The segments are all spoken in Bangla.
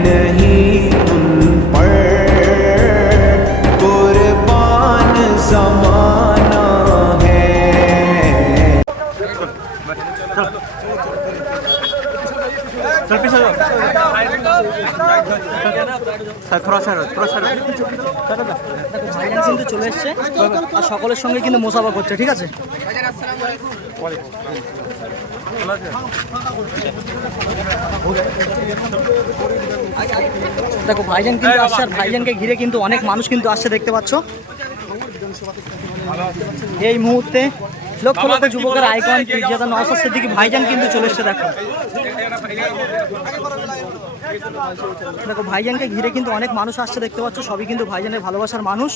नहीं उन पर कुर्बान जमाना है चल पीछे जाओ सर थोड़ा सा थोड़ा सा দেখো ভাইজান কিন্তু চলে এসছে আর সকলের সঙ্গে কিন্তু মোসাফা করছে ঠিক আছে দেখো, ভাইজান কিন্তু আসছে, আর ভাইজানকে ঘিরে কিন্তু অনেক মানুষ কিন্তু আসছে, দেখতে পাচ্ছ? এই মুহূর্তে লক্ষ লক্ষ যুবকের আইকন, পীরজাদা নওসাদ সিদ্দিকী, ভাইজান কিন্তু চলে এসছে, দেখো। দেখো, ভাইজানকে ঘিরে কিন্তু অনেক মানুষ আসছে, দেখতে পাচ্ছ, সবই কিন্তু ভাইজানের ভালোবাসার মানুষ।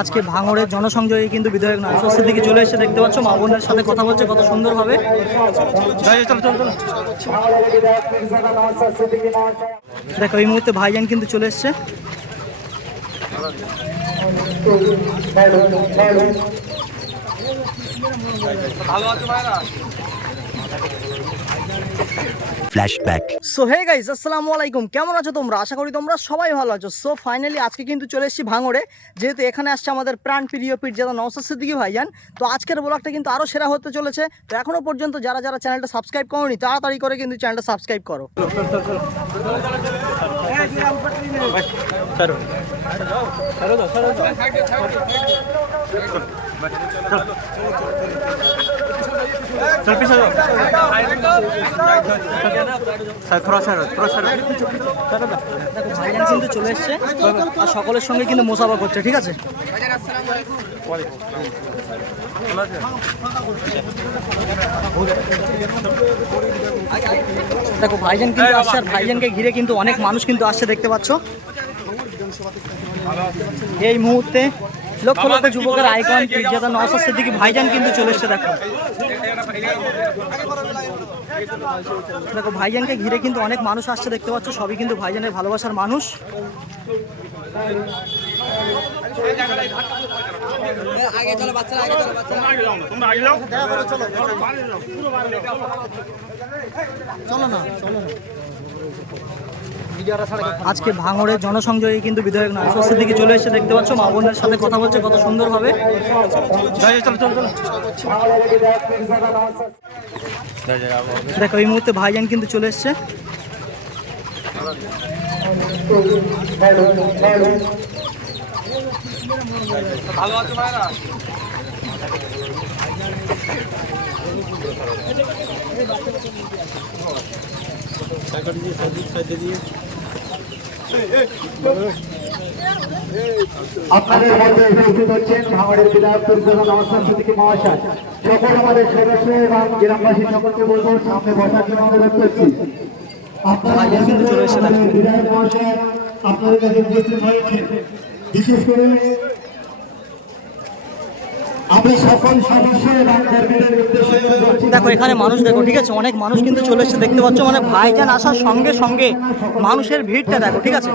আজকে ভাঙড়ের জনসংযোগে কিন্তু বিধায়ক নওশাদ দিকে চলে এসে দেখতে পাচ্ছ মা বোনের সাথে কথা বলছে কত সুন্দরভাবে চল চল চল দেখো এই মুহূর্তে ভাইজান কিন্তু চলে এসছে। সো গাইস আসসালামু আলাইকুম। কেমন আছো তোমরা? আশা করি তোমরা সবাই ভালো আছো। সো ফাইনালি আজকে কিন্তু চলে এসেছি ভাঙড়ে। যেহেতু এখানে আসছে আমাদের প্রাণ তো কিন্তু আরও সেরা হতে চলেছে। তো পর্যন্ত যারা যারা চ্যানেলটা সাবস্ক্রাইব তাড়াতাড়ি করে কিন্তু চ্যানেলটা সাবস্ক্রাইব করো। হ্যাঁ, চল কিন্তু চলে এসছে আর সকলের সঙ্গে কিন্তু মোসাফা করছে ঠিক আছে দেখো ভাইজান কিন্তু আসছে আর ভাইজানকে ঘিরে কিন্তু অনেক মানুষ কিন্তু আসছে দেখতে পাচ্ছ এই মুহূর্তে লক্ষ লক্ষ যুবকের আইকন পীরজাদা নওসাদ সিদ্দিকী ভাইজান কিন্তু চলে এসছে দেখো। দেখো ভাইজানকে ঘিরে কিন্তু অনেক মানুষ আসছে দেখতে পাচ্ছ সবই কিন্তু ভাইজানের ভালোবাসার মানুষ। আজকে ভাঙড়ের জনসংযোগে কিন্তু বিধায়ক নাসর দিকে চলে এসে দেখতে পাচ্ছ মা বোনের সাথে কথা বলছে কত সুন্দরভাবে। দেখো এই মুহূর্তে ভাইজান কিন্তু চলে এসছে। ভালো আছো ভাইরা? আপনাদের মধ্যে উপস্থিত হচ্ছেন ভাঙড়ের বিধায়ক পরিষদ নমস্কার সতীকে মহাশয়। সকল আমাদের সদস্য এবং গ্রামবাসী সকলকে বলব সামনে বসার জন্য অনুরোধ করছি। আপনারা বিধায়ক মহাশয় আপনাদের কাছে উপস্থিত হয়েছে বিশেষ করে আমি সকল সদস্য এবং কর্মীদের উদ্দেশ্যে করে বলছি দেখো এখানে মানুষ দেখো ঠিক আছে? অনেক মানুষ কিন্তু চলে এসেছে দেখতে পাচ্ছ? মানে ভাইজান আসার সঙ্গে সঙ্গে মানুষের ভিড়টা দেখো ঠিক আছে?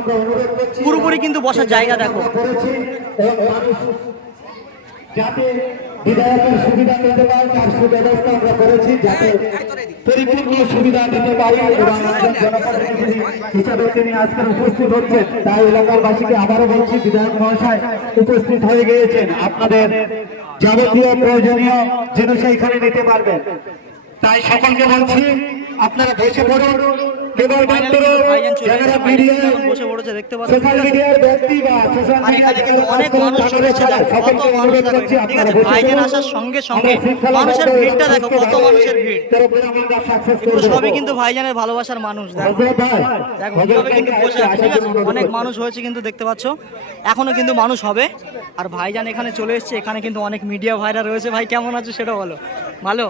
পুরোপুরি কিন্তু বসার জায়গা দেখো। যাতে বিধায়কের সুবিধা পেতে পারে তার সুব্যবস্থা আমরা করেছি যাতে পরিপূর্ণ সুবিধা দিতে পারি এবং জনপ্রতিনিধি হিসাবে তিনি উপস্থিত হচ্ছেন। তাই এলাকার বাসীকে আবারও বলছি বিধায়ক মহাশয় উপস্থিত হয়ে গিয়েছেন। আপনাদের যাবতীয় প্রয়োজনীয় জিনিস এখানে নিতে পারবেন। তাই সকলকে বলছি আপনারা ভেসে পড়ুন। বসে পড়েছে দেখতে পাচ্ছ সোশ্যাল মিডিয়ার ব্যক্তি বা সোশ্যাল আর এখানে কিন্তু অনেক মানুষ চলে এসেছে কত মানুষ দেখো ঠিক আছে ভাইজান আসার সঙ্গে সঙ্গে মানুষের ভিড়টা দেখো কত মানুষের ভিড়। এগুলো সবই কিন্তু ভাইজানের ভালোবাসার মানুষ দেখো। দেখো কীভাবে কিন্তু বসে ঠিক আছে? অনেক মানুষ হয়েছে কিন্তু দেখতে পাচ্ছ। এখনও কিন্তু মানুষ হবে। আর ভাইজান এখানে চলে এসেছে এখানে কিন্তু অনেক মিডিয়া ভাইরা রয়েছে। ভাই কেমন আছো সেটা বলো। ভালো?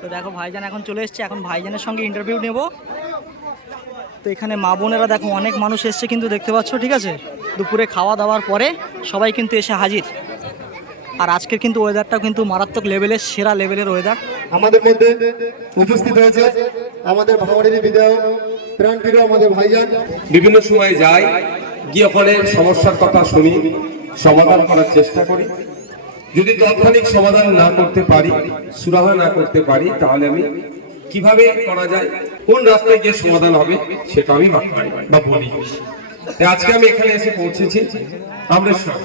তো দেখো ভাইজান এখন চলে এসেছে। এখন ভাইজানের সঙ্গে ইন্টারভিউ নেব। তো এখানে মা বোনেরা দেখো অনেক মানুষ এসছে কিন্তু দেখতে পাচ্ছ ঠিক আছে? দুপুরে খাওয়া দাওয়ার পরে সবাই কিন্তু এসে হাজির। আর আজকের কিন্তু ওয়েদারটাও কিন্তু মারাত্মক লেভেলের সেরা লেভেলের ওয়েদার আমাদের মধ্যে উপস্থিত হয়েছে আমাদের বিধায়ক প্রাণপ্রিয় আমাদের ভাইজান। বিভিন্ন সময় যাই গিয়ে ওখানে সমস্যার কথা শুনি সমাধান করার চেষ্টা করি। যদি তাৎক্ষণিক সমাধান না করতে পারি সুরাহা না করতে পারি তাহলে আমি কীভাবে করা যায়? কোন রাস্তায় গিয়ে সমাধান হবে সেটা আমি বা বলি। আজকে আমি এখানে এসে পৌঁছেছি। আমরেশ্বর।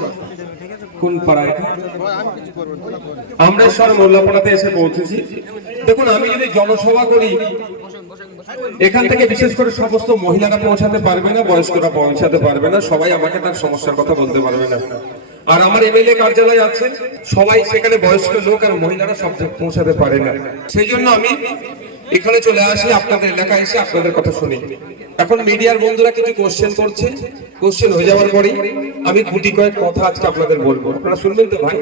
কোন পাড়া এসে পৌঁছেছি। দেখুন, আমি যদি জনসভা করি, এখান থেকে বিশেষ করে সমস্ত মহিলারা পৌঁছাতে পারবে না, বয়স্করা পৌঁছাতে পারবে না, সবাই আমাকে তার সমস্যার কথা বলতে পারবে না। আর আমার এমএলএ কার্যালয় আছে, সবাই সেখানে বয়স্ক লোক আর মহিলারা সব পৌঁছাতে পারে না। সেই জন্য আমি এখানে চলে আসি আপনাদের এলাকায় এসে আপনাদের কথা শুনি। এখন মিডিয়ার বন্ধুরা কিছু কোশ্চেন করছে। কোশ্চেন হয়ে যাওয়ার পরে আমি গুটি কয়েক কথা আজকে আপনাদের বলব। আপনারা শুনবেন তো ভাই?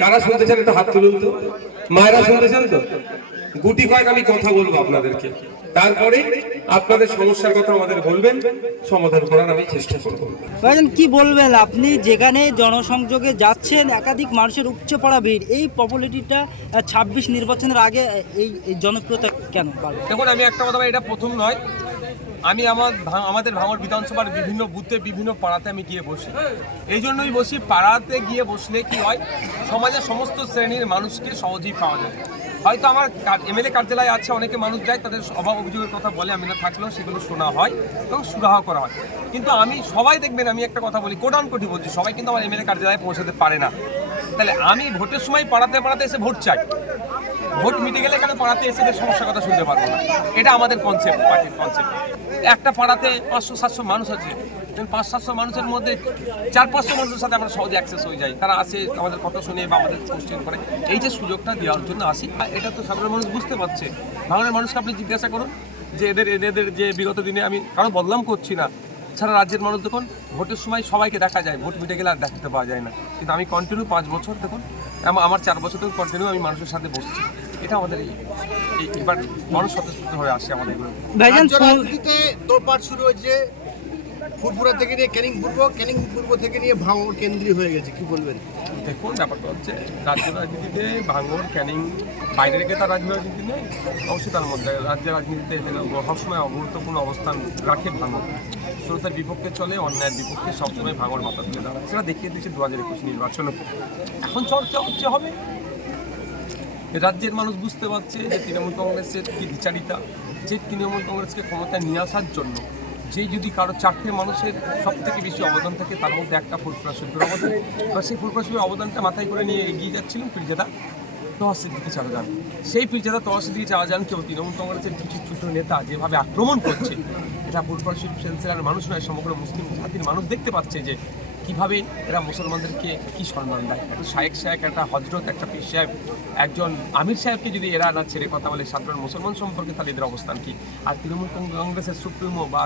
কারা শুনতে চান এটা হাত তুলুন তো। মায়েরা শুনতে চান তো? গুটি কয়েক আমি কথা বলব আপনাদেরকে। তারপরে আপনাদের সমস্যার কথা আমাদের বলবেন সমাধান করার আমি চেষ্টা করব। ভাইজান কি বলবেন? আপনি যেখানে জনসংযোগে যাচ্ছেন একাধিক মানুষের উপচে পড়া ভিড় এই পপুলারিটিটা ছাব্বিশ নির্বাচনের আগে এই এই জনপ্রিয়তা কেন দেখুন আমি একটা কথা বলি, এটা প্রথম নয়। আমি আমার আমাদের ভাঙড় বিধানসভার বিভিন্ন বুথে বিভিন্ন পাড়াতে আমি গিয়ে বসি। এই জন্যই বসি পাড়াতে গিয়ে বসলে কি হয় সমাজের সমস্ত শ্রেণির মানুষকে সহজেই পাওয়া যায়। হয়তো আমার এমএলএ কার্যালয়ে আছে, অনেকে মানুষ যায়, তাদের অভাব অভিযোগের কথা বলে, আমি না থাকলেও সেগুলো শোনা হয় এবং সুরাহা করা হয়। কিন্তু আমি, সবাই দেখবেন, আমি একটা কথা বলি, কোটান কোটি বলছি, সবাই কিন্তু আমার এমএলএ কার্যালয়ে পৌঁছাতে পারে না। তাহলে আমি ভোটের সময় পাড়াতে পাড়াতে এসে ভোট চাই। ভোট মিটে গেলে কেন পাড়াতে এসে সমস্যার কথা শুনতে পারব না? এটা আমাদের কনসেপ্ট পার্টির কনসেপ্ট একটা পাড়াতে পাঁচশো, সাতশো মানুষ আছে। পাঁচ, সাতশো মানুষের মধ্যে চার, পাঁচশো মানুষের সাথে আমরা সহজে অ্যাক্সেস হয়ে যাই। তারা আসে, আমাদের কথা শুনে বা আমাদের কোশ্চেন করে। এই যে সুযোগটা দেওয়ার জন্য আসি। এটা তো সাধারণ মানুষ বুঝতে পারছে। বাংলার মানুষকে আপনি জিজ্ঞাসা করুন যে এদের এদের যে বিগত দিনে আমি কারও বদনাম করছি না। সারা রাজ্যের মানুষ দেখুন, ভোটের সময় সবাইকে দেখা যায়। ভোট মিটে গেলে আর দেখাতে পাওয়া যায় না। কিন্তু আমি কন্টিনিউ পাঁচ বছর দেখুন আমার চার বছর ধরে কন্টিনিউ আমি মানুষের সাথে বসছি। এটা আমাদের এবার মানুষ স্বতঃস্ফূর্ত হয়ে আসছে আমাদের ভাইজান রাজ্য রাজনীতিতে তোড়পাড় শুরু হয়েছে। ফুরফুরা থেকে নিয়ে ক্যানিং পূর্ব ক্যানিং পূর্ব থেকে নিয়ে ভাঙড় কেন্দ্রীয় হয়ে গেছে কি বলবেন? দেখুন ব্যাপারটা হচ্ছে রাজ্য রাজনীতিতে ভাঙড় ক্যানিং বাইরে রেখে তার রাজ্য রাজনীতি নেই অবশ্যই তার মধ্যে রাজ্য রাজনীতিতে সবসময় গুরুত্বপূর্ণ অবস্থান রাখে ভাঙড় শ্রোতার বিপক্ষে চলে অন্যায়ের বিপক্ষে সবসময় ভাঙর মাথা তুলে দাঁড়ায়। সেটা দেখিয়ে দিয়েছে দু হাজার একুশ নির্বাচনে এখন চর্চা হচ্ছে হবে। রাজ্যের মানুষ বুঝতে পারছে যে তৃণমূল কংগ্রেসের কি বিচারিতা, যে তৃণমূল কংগ্রেসকে ক্ষমতায় নিয়ে আসার জন্য যে যদি কারও চারটে মানুষের সব থেকে বেশি অবদান থাকে, তার মধ্যে একটা ফুলপুরা শিল্পের অবদান বা সেই ফুলপুরা অবদানটা মাথায় করে নিয়ে এগিয়ে যাচ্ছিলেন পীরজাদা তহসিল দিকে চাওয়া যান সেই পীরজাদা তহসিল দিকে চাওয়া যান কেউ তৃণমূল কংগ্রেসের কিছু ছোট নেতা যেভাবে আক্রমণ করছে, এটা ফুলপুরা শিল্প সেন্সেলার মানুষ নয়, সমগ্র মুসলিম জাতির মানুষ দেখতে পাচ্ছে যে কীভাবে এরা মুসলমানদেরকে কি সম্মান দেয়? একটা শায়েক সাহেব, একটা হজরত, একটা পীর সাহেব, একজন আমির সাহেবকে যদি এরা না ছেড়ে কথা বলে, সাধারণ মুসলমান সম্পর্কে তাহলে এদের অবস্থান কি? আর তৃণমূল কংগ্রেসের সুপ্রিমো বা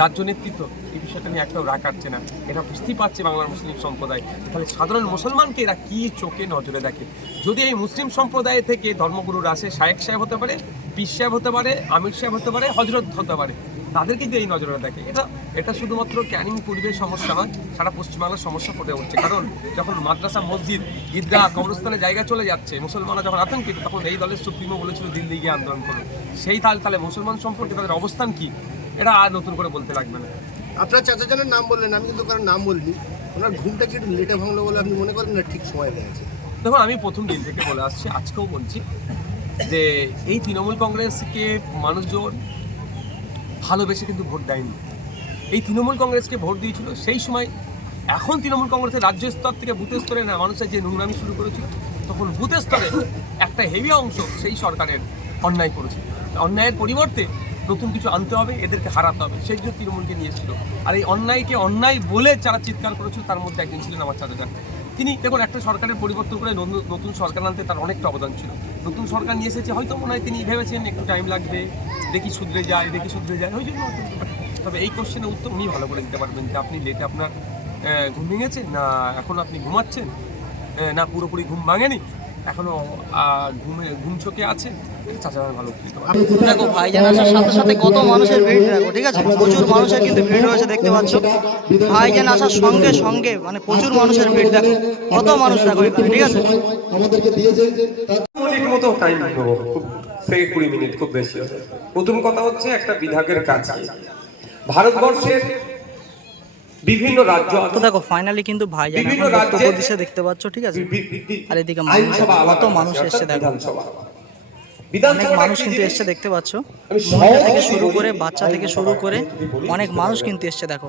রাজ্য নেতৃত্ব, এই বিষয়টা নিয়ে একটাও কাটছে না। এটা বুঝতেই পারছে বাংলার মুসলিম সম্প্রদায়। তাহলে সাধারণ মুসলমানকে এরা কি চোখে নজরে দেখে? যদি এই মুসলিম সম্প্রদায় থেকে ধর্মগুরুর আসে, শায়েক সাহেব হতে পারে, পীর সাহেব হতে পারে, আমির সাহেব হতে পারে, হজরত হতে পারে তাদেরকে যে এই নজরে দেখে এটা এটা শুধুমাত্র ক্যানিং পূর্বের সমস্যা নয় সারা পশ্চিমবাংলার সমস্যা পড়ে উঠছে। কারণ যখন মাদ্রাসা মসজিদ ঈদগাহ কবরস্থানে জায়গা চলে যাচ্ছে মুসলমানরা যখন আতঙ্কিত তখন এই দলের সুপ্রিমো বলেছিল দিল্লি গিয়ে আন্দোলন করুন। সেই তাল তাহলে মুসলমান সম্পর্কে তাদের অবস্থান কি? এটা আর নতুন করে বলতে লাগবে না। আপনার চাচা জানের নাম বললেন আমি কিন্তু কারোর নাম বলিনি। ওনার ঘুমটা কি একটু লেটে ভাঙলো বলে আপনি মনে করেন না ঠিক সময় হয়ে গেছে? দেখুন আমি প্রথম দিন থেকে বলে আসছি আজকেও বলছি যে এই তৃণমূল কংগ্রেসকে মানুষজন ভালোবেসে কিন্তু ভোট দেয়নি। এই তৃণমূল কংগ্রেসকে ভোট দিয়েছিল, সেই সময় এখন তৃণমূল কংগ্রেসের রাজ্য স্তর থেকে বুথ স্তরে না, মানুষের যে নোংরামি শুরু করেছিল, তখন বুথ স্তরে একটা হেভি অংশ সেই সরকারের অন্যায় করেছে অন্যায়ের পরিবর্তে নতুন কিছু আনতে হবে, এদেরকে হারাতে হবে, সেই জন্য তৃণমূলকে নিয়েছিল আর এই অন্যায়কে অন্যায় বলে যারা চিৎকার করেছিল, তার মধ্যে একজন ছিলেন আমার চাচা যান তিনি দেখুন, একটা সরকারের পরিবর্তন করে নতুন- সরকার আনতে তার অনেকটা অবদান ছিল। নতুন সরকার নিয়ে এসেছে, হয়তো মনে হয় তিনি ভেবেছেন একটু টাইম লাগবে, দেখি শুধরে যায়, দেখি শুধরে যায়, ওই জন্য তবে এই কোশ্চেনের উত্তর উনি ভালো করে দিতে পারবেন যে আপনি লেটে আপনার ঘুম ভেঙেছে না, এখন আপনি ঘুমাচ্ছেন? না, পুরোপুরি ঘুম ভাঙেনি? এখনও ঘুমে ঘুম চোখে আছে? চাচা ভালো। দেখো ভাইজান আসার সাথে সাথে কত মানুষের ভিড় দেখো ঠিক আছে? প্রচুর মানুষের কিন্তু ভিড় রয়েছে দেখতে পাচ্ছ? ভাইজান আসার সঙ্গে সঙ্গে মানে প্রচুর মানুষের ভিড় দেখো। কত মানুষ দেখো এখানে ঠিক আছে? আমাদেরকে দিয়েছে মিনিট মতো টাইম নেব খুব থেকে কুড়ি মিনিট খুব বেশি প্রথম কথা হচ্ছে একটা বিধায়কের কাজ ভারতবর্ষের বিভিন্ন রাজ্য তো দেখো ফাইনালি কিন্তু ভাই বিভিন্ন রাজ্যে- দেখতে পাচ্ছ ঠিক আছে? আর এদিকে মানুষ কত মানুষ এসছে দেখো। বিধানসভা অনেক মানুষ কিন্তু এসছে দেখতে পাচ্ছ। মহিলা থেকে শুরু করে বাচ্চা থেকে শুরু করে অনেক মানুষ কিন্তু এসছে দেখো।